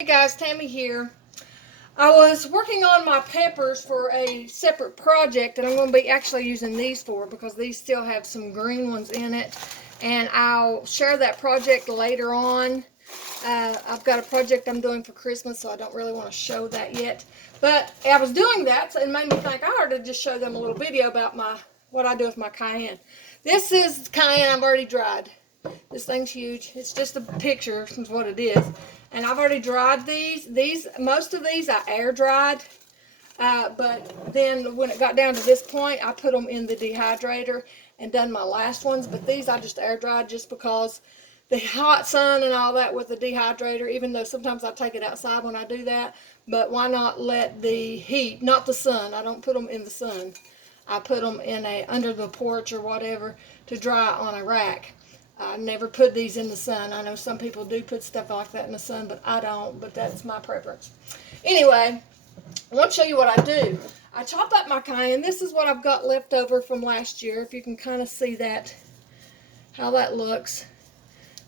Hey guys, Tammy here. I was working on my peppers for a separate project that I'm going to be actually using these for because these still have some green ones in it, and I'll share that project later on. I've got a project I'm doing for Christmas, so I don't really want to show that yet. But I was doing that, so it made me think I ought to just show them a little video about what I do with my cayenne. This is cayenne I've already dried. This thing's huge. It's just a picture is what it is. And I've already dried these. Most of these I air dried. But then when it got down to this point, I put them in the dehydrator and done my last ones. But these I just air dried just because the hot sun and all that with the dehydrator, even though sometimes I take it outside when I do that. But why not let the heat, not the sun, I don't put them in the sun. I put them in under the porch or whatever to dry on a rack. I never put these in the sun. I know some people do put stuff like that in the sun, but I don't, but that's my preference. Anyway, I want to show you what I do. I chop up my cayenne. This is what I've got left over from last year. If you can kind of see that, how that looks.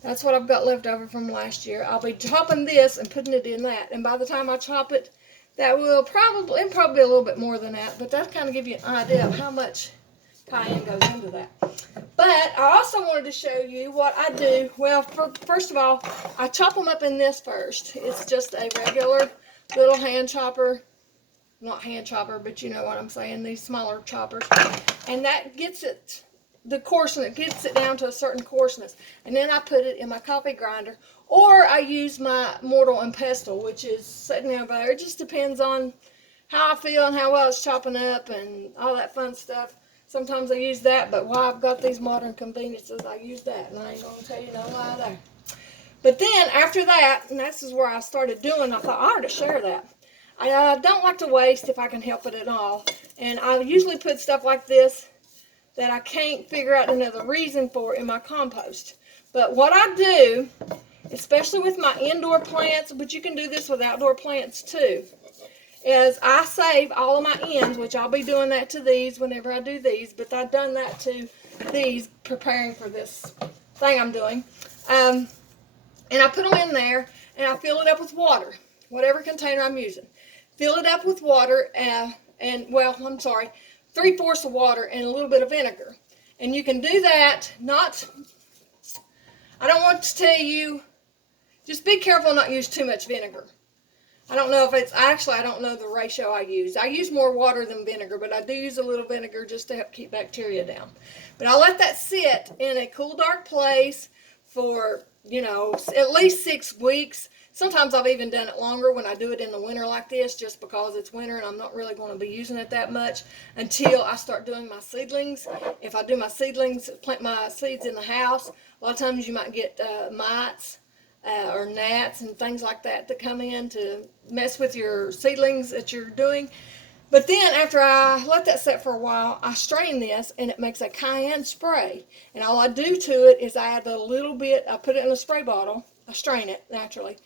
That's what I've got left over from last year. I'll be chopping this and putting it in that. And by the time I chop it, that will probably a little bit more than that, but that'll kind of give you an idea of how much cayenne goes into that. But I also wanted to show you what I do. Well, first of all, I chop them up in this first. It's just a regular little hand chopper. Not hand chopper, but you know what I'm saying, these smaller choppers. And that gets it, the coarseness, gets it down to a certain coarseness. And then I put it in my coffee grinder. Or I use my mortar and pestle, which is sitting over there. It just depends on how I feel and how well it's chopping up and all that fun stuff. Sometimes I use that, but while I've got these modern conveniences, I use that, and I ain't gonna tell you no lie there. But then after that, and this is where I started doing, I thought I ought to share that. I don't like to waste if I can help it at all, and I usually put stuff like this that I can't figure out another reason for in my compost. But what I do, especially with my indoor plants, but you can do this with outdoor plants too, is I save all of my ends, which I'll be doing that to these whenever I do these, but I've done that to these preparing for this thing I'm doing. And I put them in there and I fill it up with water, whatever container I'm using. Fill it up with water well, I'm sorry, 3/4 of water and a little bit of vinegar. And you can do that, I don't want to tell you, just be careful not to use too much vinegar. I don't know if I don't know the ratio I use. I use more water than vinegar, but I do use a little vinegar just to help keep bacteria down. But I'll let that sit in a cool, dark place for, at least 6 weeks. Sometimes I've even done it longer when I do it in the winter like this, just because it's winter and I'm not really going to be using it that much until I start doing my seedlings. If I do my seedlings, plant my seeds in the house, a lot of times you might get mites. Or gnats and things like that come in to mess with your seedlings that you're doing. But then after I let that set for a while, I strain this and it makes a cayenne spray. And all I do to it is I add a little bit, I put it in a spray bottle, I strain it naturally,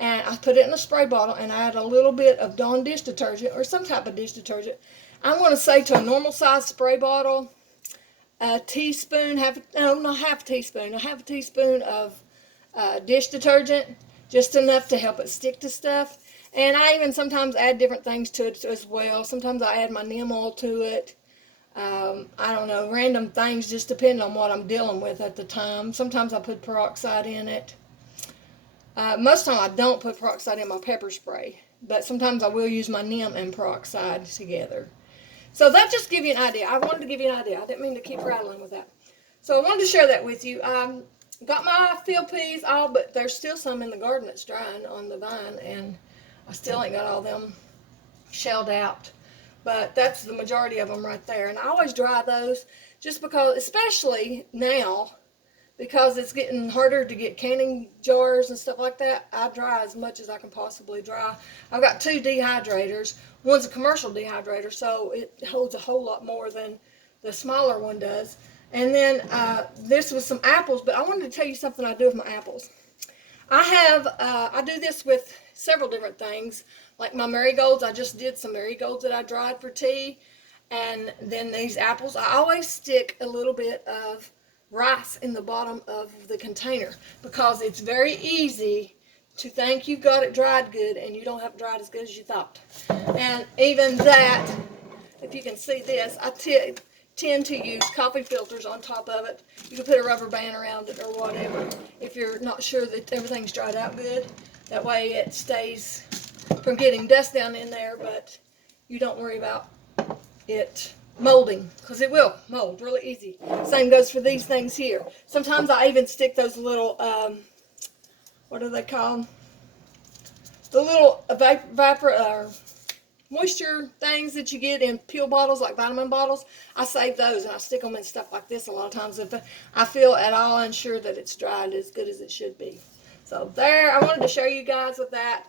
and I put it in a spray bottle and I add a little bit of Dawn dish detergent or some type of dish detergent. I'm going to say to a normal size spray bottle, a teaspoon, not half a teaspoon, a half a teaspoon of dish detergent, just enough to help it stick to stuff. And I even sometimes add different things to it as well. Sometimes I add my neem oil to it. I don't know, random things just depending on what I'm dealing with at the time. Sometimes I put peroxide in it. Most of the time I don't put peroxide in my pepper spray, but sometimes I will use my neem and peroxide together. So that just give you an idea. I wanted to give you an idea. I didn't mean to keep rattling with that. So I wanted to share that with you. Got my field peas all, but there's still some in the garden that's drying on the vine, and I still ain't got all them shelled out. But that's the majority of them right there. And I always dry those just because, especially now, because it's getting harder to get canning jars and stuff like that. I dry as much as I can possibly dry. I've got 2 dehydrators. One's a commercial dehydrator, so it holds a whole lot more than the smaller one does. And then this was some apples, but I wanted to tell you something I do with my apples. I do this with several different things, like my marigolds. I just did some marigolds that I dried for tea, and then these apples. I always stick a little bit of rice in the bottom of the container because it's very easy to think you've got it dried good and you don't have it dried as good as you thought. And even that, if you can see this, I tend to use coffee filters on top of it. You can put a rubber band around it or whatever if you're not sure that everything's dried out good. That way it stays from getting dust down in there, but you don't worry about it molding, because it will mold really easy. Same goes for these things here. Sometimes I even stick those little, what do they call them? The little vapor, moisture things that you get in pill bottles, like vitamin bottles. I save those and I stick them in stuff like this a lot of times if I feel at all unsure that it's dried as good as it should be. So there, I wanted to show you guys with that.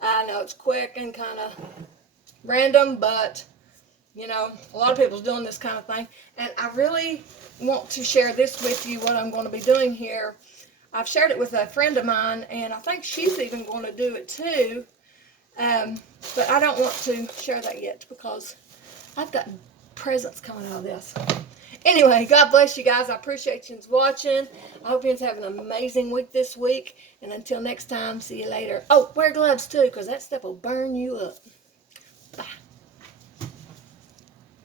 I know it's quick and kind of random, but you know, a lot of people's doing this kind of thing. And I really want to share this with you, what I'm going to be doing here. I've shared it with a friend of mine, and I think she's even going to do it too. But I don't want to share that yet because I've got presents coming out of this. Anyway, God bless you guys. I appreciate you watching. I hope you have an amazing week this week. And until next time, see you later. Oh, wear gloves too, because that stuff will burn you up.